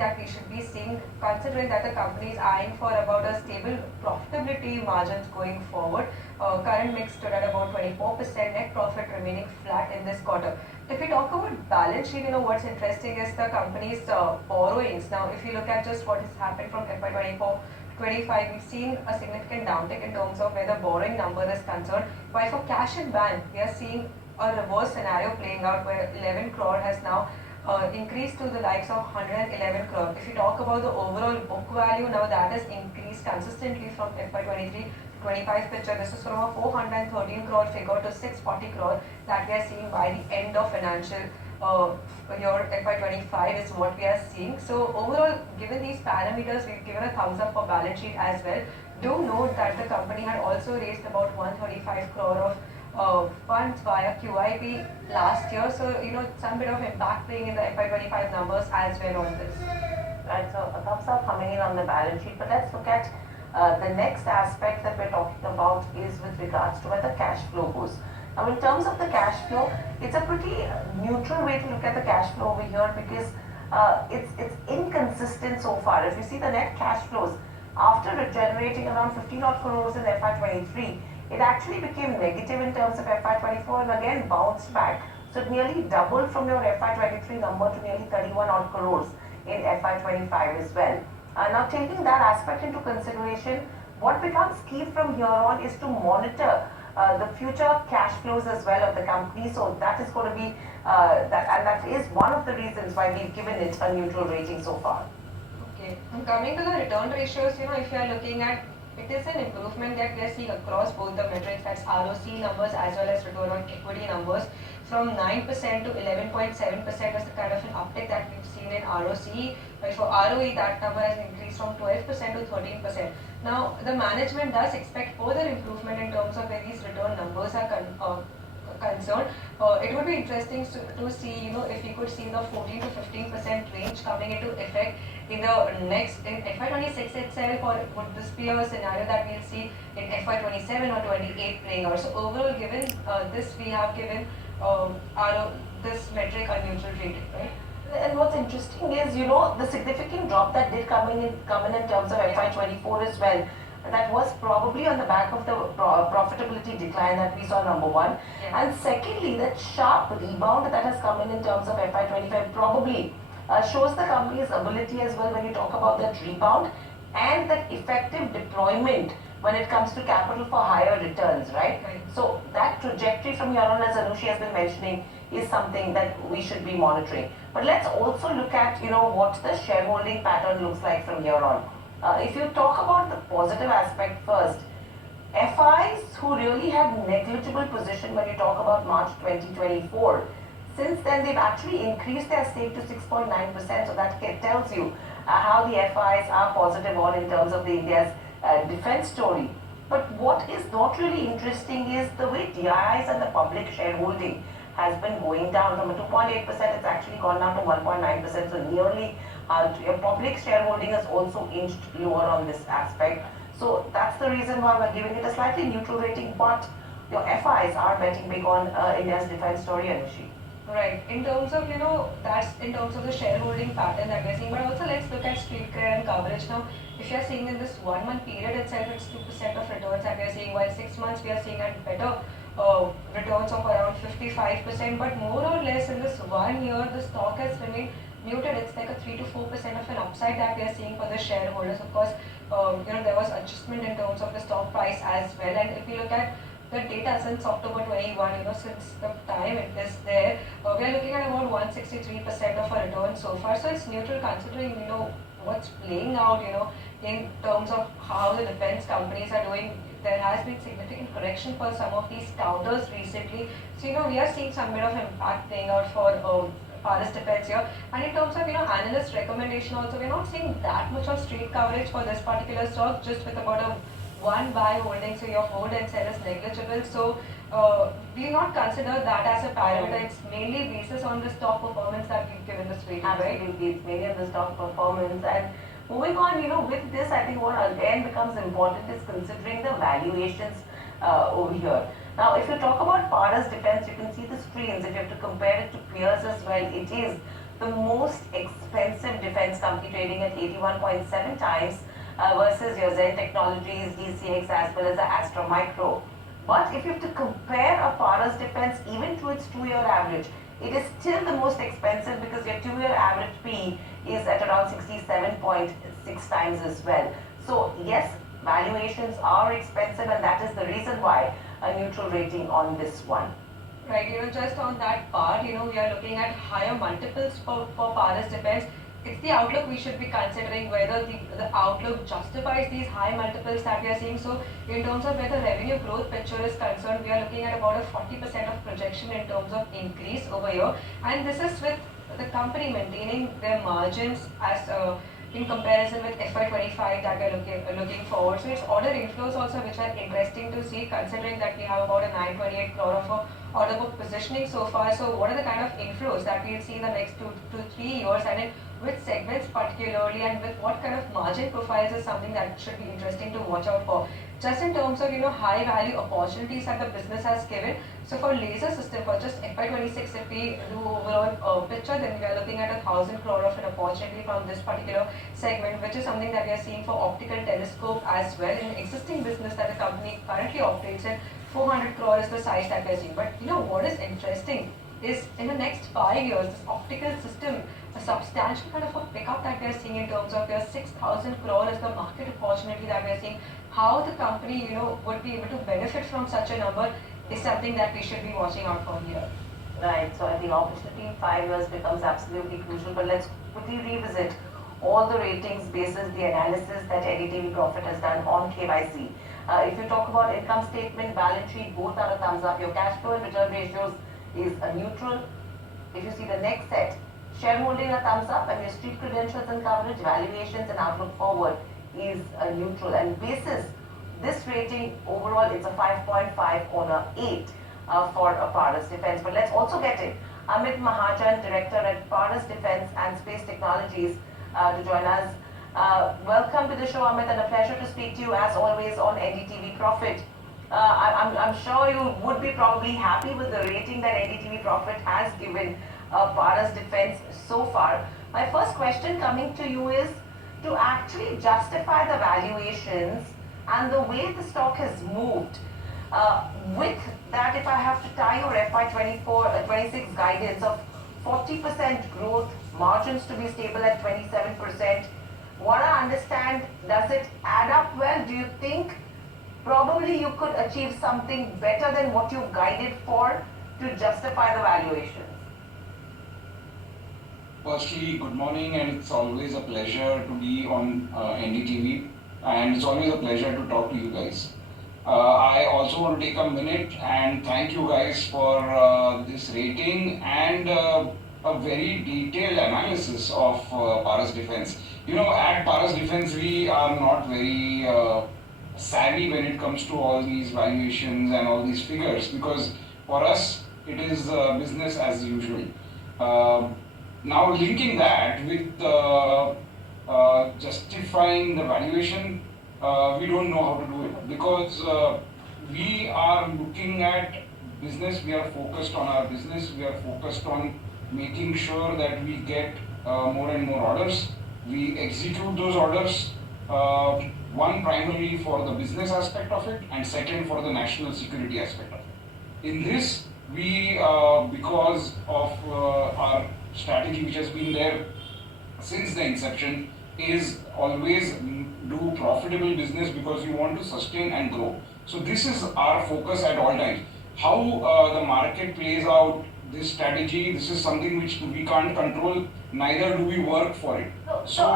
that we should be seeing, considering that the company is eyeing for about a stable profitability margins going forward. Current mix stood at about 24%, net profit remaining flat in this quarter. If we talk about balance sheet, what's interesting is the company's borrowings. Now, if you look at just what has happened from FY24 25, we've seen a significant downtick in terms of where the borrowing number is concerned. While for cash and bank, we are seeing a reverse scenario playing out where 11 crore has now increased to the likes of 111 crore. If you talk about the overall book value, now that has increased consistently from FY23 25 picture. This is from a 413 crore figure to 640 crore that we are seeing by the end of financial year FY25 is what we are seeing. So overall, given these parameters, we've given a thumbs up for balance sheet as well. Do note that the company had also raised about 135 crore of funds via QIP last year. So, some bit of impact playing in the FY25 numbers as well on this. Right, so a thumbs up coming in on the balance sheet. But let's look at the next aspect that we're talking about is with regards to where the cash flow goes. Now, in terms of the cash flow, it's a pretty neutral way to look at the cash flow over here because it's inconsistent so far. If you see the net cash flows, after generating around 15 odd crores in FY23, it actually became negative in terms of FY24 and again bounced back. So it nearly doubled from your FY23 number to nearly 31 odd crores in FY25 as well. Now, taking that aspect into consideration, what becomes key from here on is to monitor the future cash flows as well of the company. So that is going to be that is one of the reasons why we've given it a neutral rating so far. Okay, and coming to the return ratios, if you are looking at, it is an improvement that we are seeing across both the metrics, that's ROC numbers as well as return on equity numbers. From 9% to 11.7% is the kind of an uptick that we've seen in ROC. But for ROE, that number has increased from 12% to 13%. Now, the management does expect further improvement in terms of where these return numbers are concerned. It would be interesting to see, if you could see the 14 to 15% range coming into effect in the next, in FY26 itself, or would this be a scenario that we'll see in FY27 or 28 playing out? So overall, given this, we have given this metric a neutral rating, right? And what's interesting is, the significant drop that did come in terms of FY24 as well. That was probably on the back of the profitability decline that we saw, number one. Yeah. And secondly, that sharp rebound that has come in terms of FY25 probably shows the company's ability as well when you talk about that rebound and that effective deployment when it comes to capital for higher returns, right? So that trajectory from here on, as Anushi has been mentioning, is something that we should be monitoring. But let's also look at, what the shareholding pattern looks like from here on. If you talk about the positive aspect first, FIs who really had negligible position when you talk about March 2024, since then they've actually increased their stake to 6.9%. So that tells you how the FIs are positive on in terms of the India's defense story. But what is not really interesting is the way DIIs and the public shareholding has been going down from a 2.8%, it's actually gone down to 1.9%. So nearly your public shareholding has also inched lower on this aspect. So that's the reason why we're giving it a slightly neutral rating, but your FIs are betting big on India's defense story, Anushi. Right. In terms of, that's in terms of the shareholding pattern that we're seeing. But also let's look at street cred and coverage. Now, if you're seeing in this 1 month period itself, it's 2% of returns that we're seeing, while 6 months we are seeing at better returns of around 55%. But more or less in this 1 year, the stock has remained muted. It's like a 3 to 4% of an upside that we are seeing for the shareholders. Of course, there was adjustment in terms of the stock price as well. And if you look at the data since October 21, since the time it is there, we are looking at about 163% of a return so far. So it's neutral considering, what's playing out, in terms of how the defense companies are doing. There has been significant correction for some of these counters recently. So, we are seeing some bit of impact playing out for Paris Defense here. And in terms of, analyst recommendation also, we're not seeing that much of street coverage for this particular stock, just with about a one buy holding, so your hold and sell is negligible. So we not consider that as a parameter. It's mainly basis on the stock performance that we've given this rating, right? Absolutely, it's mainly on the stock performance. And moving on, with this, I think what again becomes important is considering the valuations over here. Now, if you talk about Paras Defense, you can see the screens. If you have to compare it to peers as well, it is the most expensive defense company, trading at 81.7 times versus your Zen Technologies, DCX, as well as the Astra Micro. But if you have to compare a Paras defense even to its 2-year average, it is still the most expensive because your 2-year average P is at around 67.6 times as well. So yes, valuations are expensive, and that is the reason why a neutral rating on this one. Right, just on that part, we are looking at higher multiples for Paras Defense. It's the outlook we should be considering, whether the outlook justifies these high multiples that we are seeing. So in terms of where the revenue growth picture is concerned, we are looking at about a 40% of projection in terms of increase over here. And this is with the company maintaining their margins as in comparison with FY25 that we're looking forward. So it's order inflows also which are interesting to see, considering that we have about a 928 crore of order book positioning so far. So what are the kind of inflows that we'll see in the next 2 to 3 years, and in which segments particularly, and with what kind of margin profiles is something that should be interesting to watch out for. Just in terms of high value opportunities that the business has given. So for laser system, for just FY26, if we do overall picture, then we are looking at 1,000 crore of an opportunity from this particular segment, which is something that we are seeing for optical telescope as well in existing business that the company currently operates in. 400 crore is the size that we are seeing. But what is interesting is in the next 5 years, this optical system, a substantial kind of a pickup that we are seeing in terms of your 6,000 crore is the market opportunity that we are seeing. How the company, would be able to benefit from such a number is something that we should be watching out for here. Right, so I think opportunity in 5 years becomes absolutely crucial. But let's quickly revisit all the ratings basis the analysis that NDTV Profit has done on KYC. If you talk about income statement, balance sheet, both are a thumbs up. Your cash flow and return ratios is a neutral. If you see the next set, shareholding a thumbs up, and your street credentials and coverage, valuations and outlook forward is a neutral. And basis this rating overall, it's a 5.5 on a 8 for a Paras Defense. But let's also get in Amit Mahajan, Director at Paras Defense and Space Technologies, to join us. Welcome to the show, Amit, and a pleasure to speak to you as always on NDTV Profit. I'm sure you would be probably happy with the rating that NDTV Profit has given Paras Defense so far. My first question coming to you is to actually justify the valuations and the way the stock has moved. With that, if I have to tie your FY26 guidance of 40% growth, margins to be stable at 27%, want to understand, does it add up well? Do you think probably you could achieve something better than what you've guided for to justify the valuations? Firstly, good morning, and it's always a pleasure to be on NDTV, and it's always a pleasure to talk to you guys. I also want to take a minute and thank you guys for this rating and a very detailed analysis of Paras Defense. At Paras Defense, we are not very savvy when it comes to all these valuations and all these figures, because for us, it is business as usual. Now, linking that with justifying the valuation, we don't know how to do it, because we are looking at business, we are focused on our business, we are focused on making sure that we get more and more orders. We execute those orders, one primarily for the business aspect of it, and second for the national security aspect of it. In this, we, because of our strategy which has been there since the inception, is always do profitable business, because you want to sustain and grow. So this is our focus at all times. How the market plays out, this strategy, this is something which we can't control, neither do we work for it. So